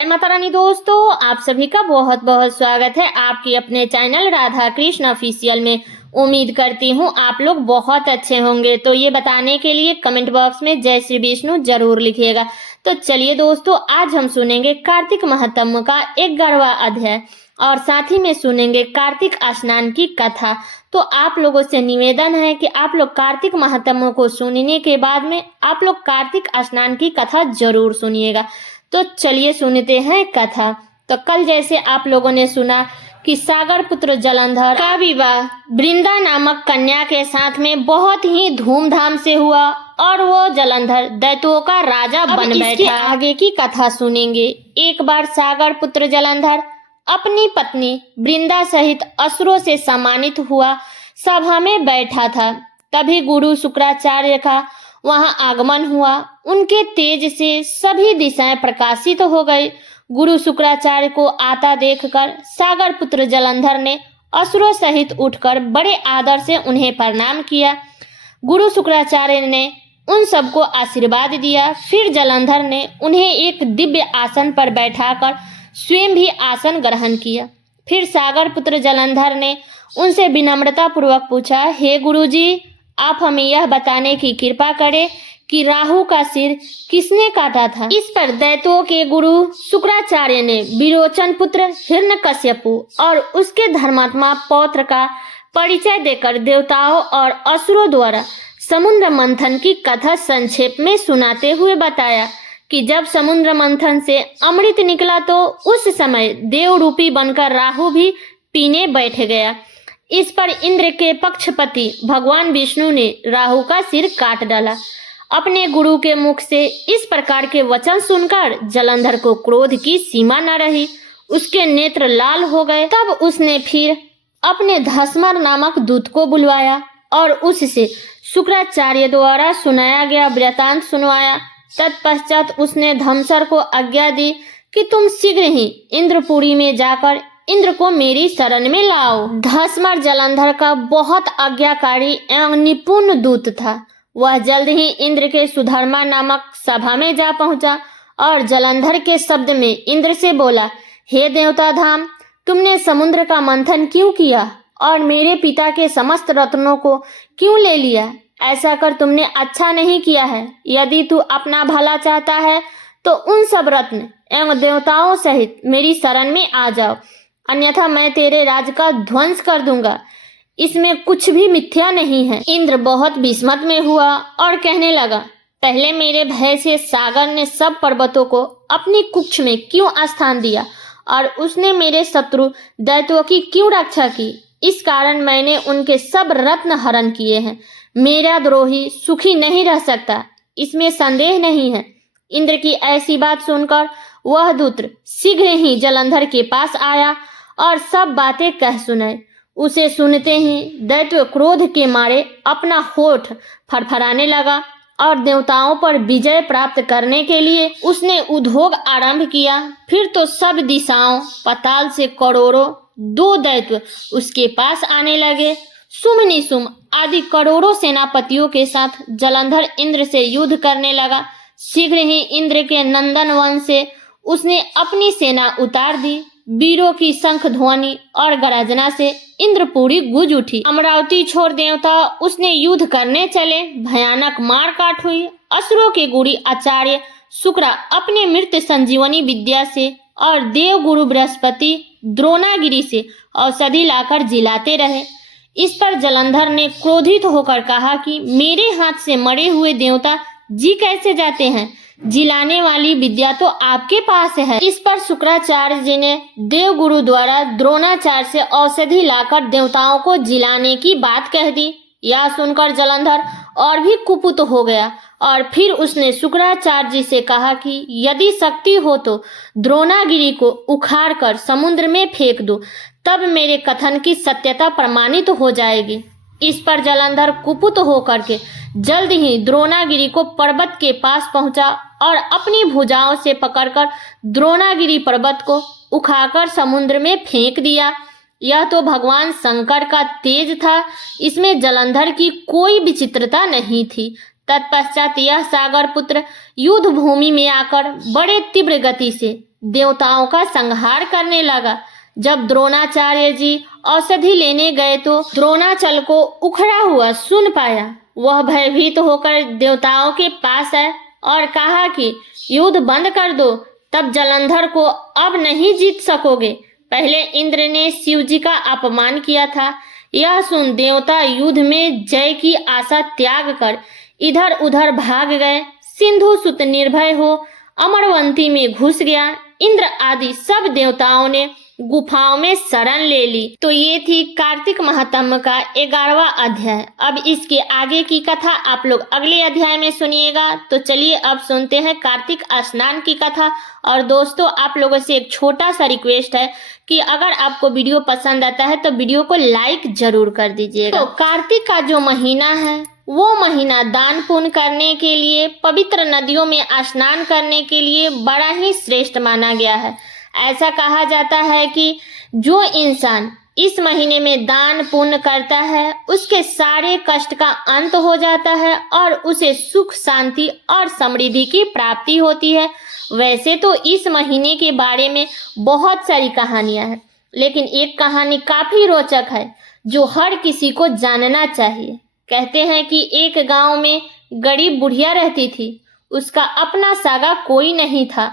जय माता रानी दोस्तों, आप सभी का बहुत बहुत स्वागत है आपकी अपने चैनल राधा कृष्ण ऑफिशियल में। उम्मीद करती हूँ आप लोग बहुत अच्छे होंगे। तो ये बताने के लिए कमेंट बॉक्स में जय श्री विष्णु जरूर लिखिएगा। तो चलिए दोस्तों, आज हम सुनेंगे कार्तिक महात्म्य का 11वां अध्याय और साथ ही में सुनेंगे कार्तिक स्नान की कथा। तो आप लोगों से निवेदन है कि आप लोग कार्तिक महात्म्य को सुनने के बाद में आप लोग कार्तिक स्नान की कथा जरूर सुनिएगा। तो चलिए सुनते हैं कथा। तो कल जैसे आप लोगों ने सुना कि सागर पुत्र जलंधर का विवाह वृंदा नामक कन्या के साथ में बहुत ही धूमधाम से हुआ और वो जलंधर दैत्यों का राजा बन बैठा। आगे की कथा सुनेंगे। एक बार सागर पुत्र जलंधर अपनी पत्नी वृंदा सहित असुरों से सम्मानित हुआ सभा में बैठा था। तभी गुरु शुक्राचार्य का वहां आगमन हुआ। उनके तेज से सभी दिशाएं प्रकाशित हो गई। गुरु शुक्राचार्य को आता देखकर सागर पुत्र जलंधर ने असुरों सहित उठकर बड़े आदर से उन्हें प्रणाम किया। गुरु शुक्राचार्य ने उन सबको आशीर्वाद दिया। फिर जलंधर ने उन्हें एक दिव्य आसन पर बैठाकर स्वयं भी आसन ग्रहण किया। फिर सागर पुत्र जलंधर ने उनसे विनम्रता पूर्वक पूछा, हे गुरुजी, आप हमें यह बताने की कृपा करें कि राहु का सिर किसने काटा था। इस पर दैत्यों के गुरु शुक्राचार्य ने विरोचन पुत्र हिरण्यकश्यपु और उसके धर्मात्मा पौत्र का परिचय देकर देवताओं और असुरों द्वारा समुद्र मंथन की कथा संक्षेप में सुनाते हुए बताया कि जब समुद्र मंथन से अमृत निकला तो उस समय देव रूपी बनकर राहु भी पीने बैठ गया। इस पर इंद्र के पक्षपति भगवान विष्णु ने राहु का सिर काट डाला। अपने गुरु के मुख से इस प्रकार के वचन सुनकर जलंधर को क्रोध की सीमा न रही। उसके नेत्र लाल हो गए। तब उसने फिर अपने धस्मर नामक दूत को बुलवाया और उससे शुक्राचार्य द्वारा सुनाया गया वृतांत सुनवाया। तत्पश्चात उसने धमसर को आज्ञा दी कि तुम शीघ्र ही इंद्रपुरी में जाकर इंद्र को मेरी शरण में लाओ। धस्मर जलंधर का बहुत आज्ञाकारी एवं निपुण दूत था। वह जल्द ही इंद्र के सुधर्मा नामक सभा में जा पहुंचा और जलंधर के शब्द में इंद्र से बोला, हे देवता धाम, तुमने समुद्र का मंथन क्यों किया और मेरे पिता के समस्त रत्नों को क्यों ले लिया? ऐसा कर तुमने अच्छा नहीं किया है। यदि तू अपना भला चाहता है तो उन सब रत्न एवं देवताओं सहित मेरी शरण में आ जाओ, अन्यथा मैं तेरे राज का ध्वंस कर दूंगा। इसमें कुछ भी मिथ्या नहीं है। इंद्र बहुत विस्मत में हुआ और कहने लगा, पहले मेरे भय से सागर ने सब पर्वतों को अपनी कुक्ष में क्यों स्थान दिया और उसने मेरे शत्रु दैत्यों की क्यों रक्षा की? इस कारण मैंने उनके सब रत्न हरण किए हैं। मेरा द्रोही सुखी नहीं रह सकता, इसमें संदेह नहीं है। इंद्र की ऐसी बात सुनकर वह दूत शीघ्र ही जलंधर के पास आया और सब बातें कह सुनाई। उसे सुनते ही दैत्य क्रोध के मारे अपना होठ फड़फड़ाने लगा और देवताओं पर विजय प्राप्त करने के लिए उसने उद्योग आरंभ किया। फिर तो सब दिशाओं पाताल से करोड़ों दो दैत्य उसके पास आने लगे। सुम निशुम आदि करोड़ों सेनापतियों के साथ जलंधर इंद्र से युद्ध करने लगा। शीघ्र ही इंद्र के नंदन वन से उसने अपनी सेना उतार दी। वीरों की शंख ध्वनि और गर्जना से इंद्रपुरी गूंज उठी। अमरावती छोड़ देवता उसने युद्ध करने चले। भयानक मार काट हुई। असुरों के गुरु आचार्य शुक्रा अपने मृत संजीवनी विद्या से और देव गुरु बृहस्पति द्रोणागिरी से औषधि लाकर जिलाते रहे। इस पर जलंधर ने क्रोधित होकर कहा कि मेरे हाथ से मरे हुए देवता जी कैसे जाते हैं? जिलाने वाली विद्या तो आपके पास है। इस पर शुक्राचार्य जी ने देव गुरु द्वारा द्रोणाचार्य से औषधि लाकर देवताओं को जिलाने की बात कह दी। यह सुनकर जलंधर और भी कुपित हो गया और फिर उसने शुक्राचार्य जी से कहा कि यदि शक्ति हो तो द्रोणागिरी को उखाड़ कर समुद्र में फेंक दो, तब मेरे कथन की सत्यता प्रमाणित हो जाएगी। इस पर जलंधर कुपित होकर के जल्द ही द्रोणागिरी को पर्वत के पास पहुंचा और अपनी भुजाओं से पकड़कर द्रोणागिरी पर्वत को उखाड़कर समुद्र में फेंक दिया। यह तो भगवान शंकर का तेज था, इसमें जलंधर की कोई विचित्रता नहीं थी। तत्पश्चात यह सागर पुत्र युद्ध भूमि में आकर बड़े तीव्र गति से देवताओं का संहार करने लगा। जब द्रोणाचार्य जी औषधि लेने गए तो द्रोणाचल को उखड़ा हुआ सुन पाया। वह भयभीत होकर देवताओं के पास आए और कहा कि युद्ध बंद कर दो, तब जलंधर को अब नहीं जीत सकोगे। पहले इंद्र ने शिव जी का अपमान किया था। यह सुन देवता युद्ध में जय की आशा त्याग कर इधर उधर भाग गए। सिंधु सुत निर्भय हो अमरवंती में घुस गया। इंद्र आदि सब देवताओं ने गुफाओं में शरण ले ली। तो ये थी कार्तिक महात्म्य का 11वां अध्याय। अब इसके आगे की कथा आप लोग अगले अध्याय में सुनिएगा। तो चलिए अब सुनते हैं कार्तिक स्नान की कथा। और दोस्तों, आप लोगों से एक छोटा सा रिक्वेस्ट है कि अगर आपको वीडियो पसंद आता है तो वीडियो को लाइक जरूर कर दीजिएगा। तो कार्तिक का जो महीना है वो महीना दान पुण्य करने के लिए, पवित्र नदियों में स्नान करने के लिए बड़ा ही श्रेष्ठ माना गया है। ऐसा कहा जाता है कि जो इंसान इस महीने में दान पुण्य करता है उसके सारे कष्ट का अंत हो जाता है और उसे सुख शांति और समृद्धि की प्राप्ति होती है। वैसे तो इस महीने के बारे में बहुत सारी कहानियां हैं, लेकिन एक कहानी काफी रोचक है जो हर किसी को जानना चाहिए। कहते हैं कि एक गांव में गरीब बुढ़िया रहती थी। उसका अपना सागा कोई नहीं था।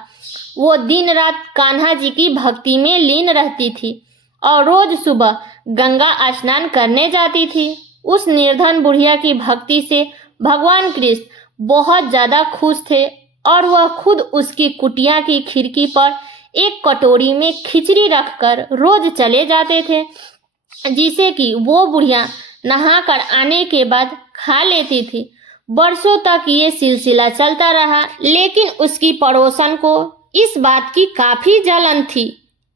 वो दिन रात कान्हा जी की भक्ति में लीन रहती थी और रोज सुबह गंगा स्नान करने जाती थी। उस निर्धन बुढ़िया की भक्ति से भगवान कृष्ण बहुत ज्यादा खुश थे और वह खुद उसकी कुटिया की खिड़की पर एक कटोरी में खिचड़ी रखकर रोज चले जाते थे, जिसे कि वो बुढ़िया नहाकर आने के बाद खा लेती थी। बरसों तक ये सिलसिला चलता रहा, लेकिन उसकी पड़ोसन को इस बात की काफी जलन थी।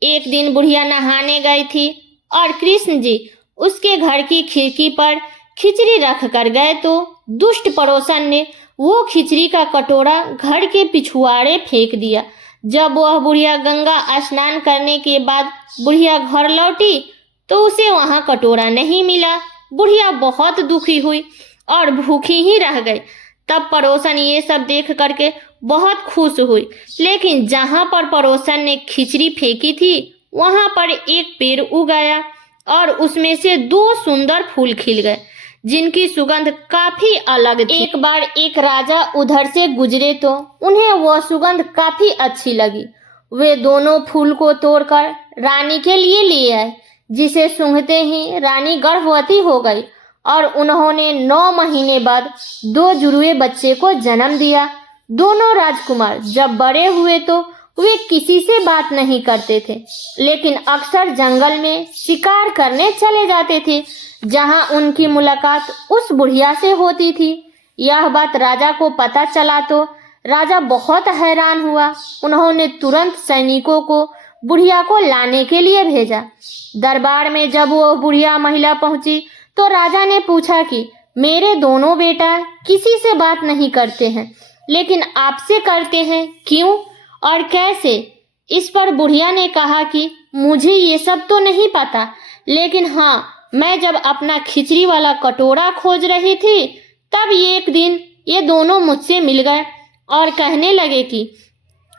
एक दिन बुढ़िया नहाने गई थी और कृष्ण जी उसके घर की खिड़की पर खिचड़ी रख कर गए तो दुष्ट पड़ोसन ने वो खिचड़ी का कटोरा घर के पिछुआड़े फेंक दिया। जब वह बुढ़िया गंगा स्नान करने के बाद बुढ़िया घर लौटी तो उसे वहां कटोरा नहीं मिला। बुढ़िया बहुत दुखी हुई और भूखी ही रह गई। तब पड़ोसन ये सब देख करके बहुत खुश हुई, लेकिन जहां पर पड़ोसन ने खिचड़ी फेंकी थी वहां पर एक पेड़ उगाया और उसमें से 2 सुंदर फूल खिल गए जिनकी सुगंध काफी अलग थी। एक बार एक राजा उधर से गुजरे तो उन्हें वह सुगंध काफी अच्छी लगी। वे दोनों फूल को तोड़कर रानी के लिए ले आए, जिसे सूंघते ही रानी गर्भवती हो गई और उन्होंने 9 महीने बाद 2 जुड़वे बच्चे को जन्म दिया। दोनों राजकुमार जब बड़े हुए तो वे किसी से बात नहीं करते थे, लेकिन अक्सर जंगल में शिकार करने चले जाते थे, जहां उनकी मुलाकात उस बुढ़िया से होती थी। यह बात राजा को पता चला तो राजा बहुत हैरान हुआ। उन्होंने तुरंत सैनिकों को बुढ़िया को लाने के लिए भेजा। दरबार में जब वो बुढ़िया महिला पहुंची तो राजा ने पूछा कि मेरे दोनों बेटा किसी से बात नहीं करते हैं, लेकिन आपसे करते हैं, क्यों और कैसे? इस पर बुढ़िया ने कहा कि मुझे ये सब तो नहीं पता, लेकिन हाँ, मैं जब अपना खिचड़ी वाला कटोरा खोज रही थी तब एक दिन ये दोनों मुझसे मिल गए और कहने लगे कि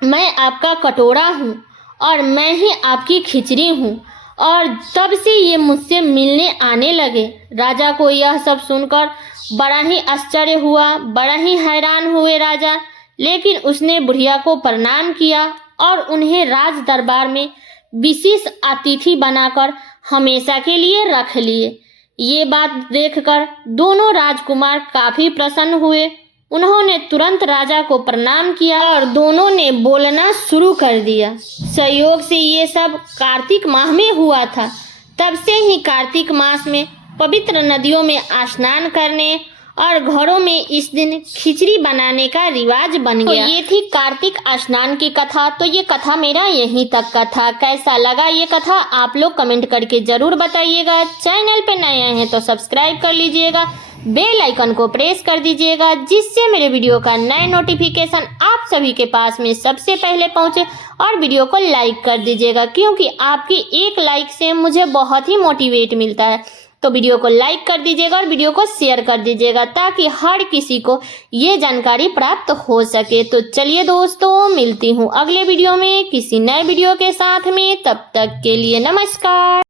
मैं आपका कटोरा हूँ और मैं ही आपकी खिचड़ी हूँ, और तब से ये मुझसे मिलने आने लगे। राजा को यह सब सुनकर बड़ा ही आश्चर्य हुआ, बड़ा ही हैरान हुए राजा, लेकिन उसने बुढ़िया को प्रणाम किया और उन्हें राज दरबार में विशेष अतिथि बनाकर हमेशा के लिए रख लिए। ये बात देखकर दोनों राजकुमार काफी प्रसन्न हुए। उन्होंने तुरंत राजा को प्रणाम किया और दोनों ने बोलना शुरू कर दिया। संयोग से ये सब कार्तिक माह में हुआ था। तब से ही कार्तिक मास में पवित्र नदियों में स्नान करने और घरों में इस दिन खिचड़ी बनाने का रिवाज बन गया। तो ये थी कार्तिक स्नान की कथा। तो ये कथा मेरा यहीं तक का था। कैसा लगा ये कथा आप लोग कमेंट करके जरूर बताइएगा। चैनल पे नए हैं तो सब्सक्राइब कर लीजिएगा, बेल आइकन को प्रेस कर दीजिएगा, जिससे मेरे वीडियो का नए नोटिफिकेशन आप सभी के पास में सबसे पहले पहुंचे, और वीडियो को लाइक कर दीजिएगा, क्योंकि आपके एक लाइक से मुझे बहुत ही मोटिवेट मिलता है। तो वीडियो को लाइक कर दीजिएगा और वीडियो को शेयर कर दीजिएगा ताकि हर किसी को ये जानकारी प्राप्त हो सके। तो चलिए दोस्तों, मिलती हूँ अगले वीडियो में किसी नए वीडियो के साथ में। तब तक के लिए नमस्कार।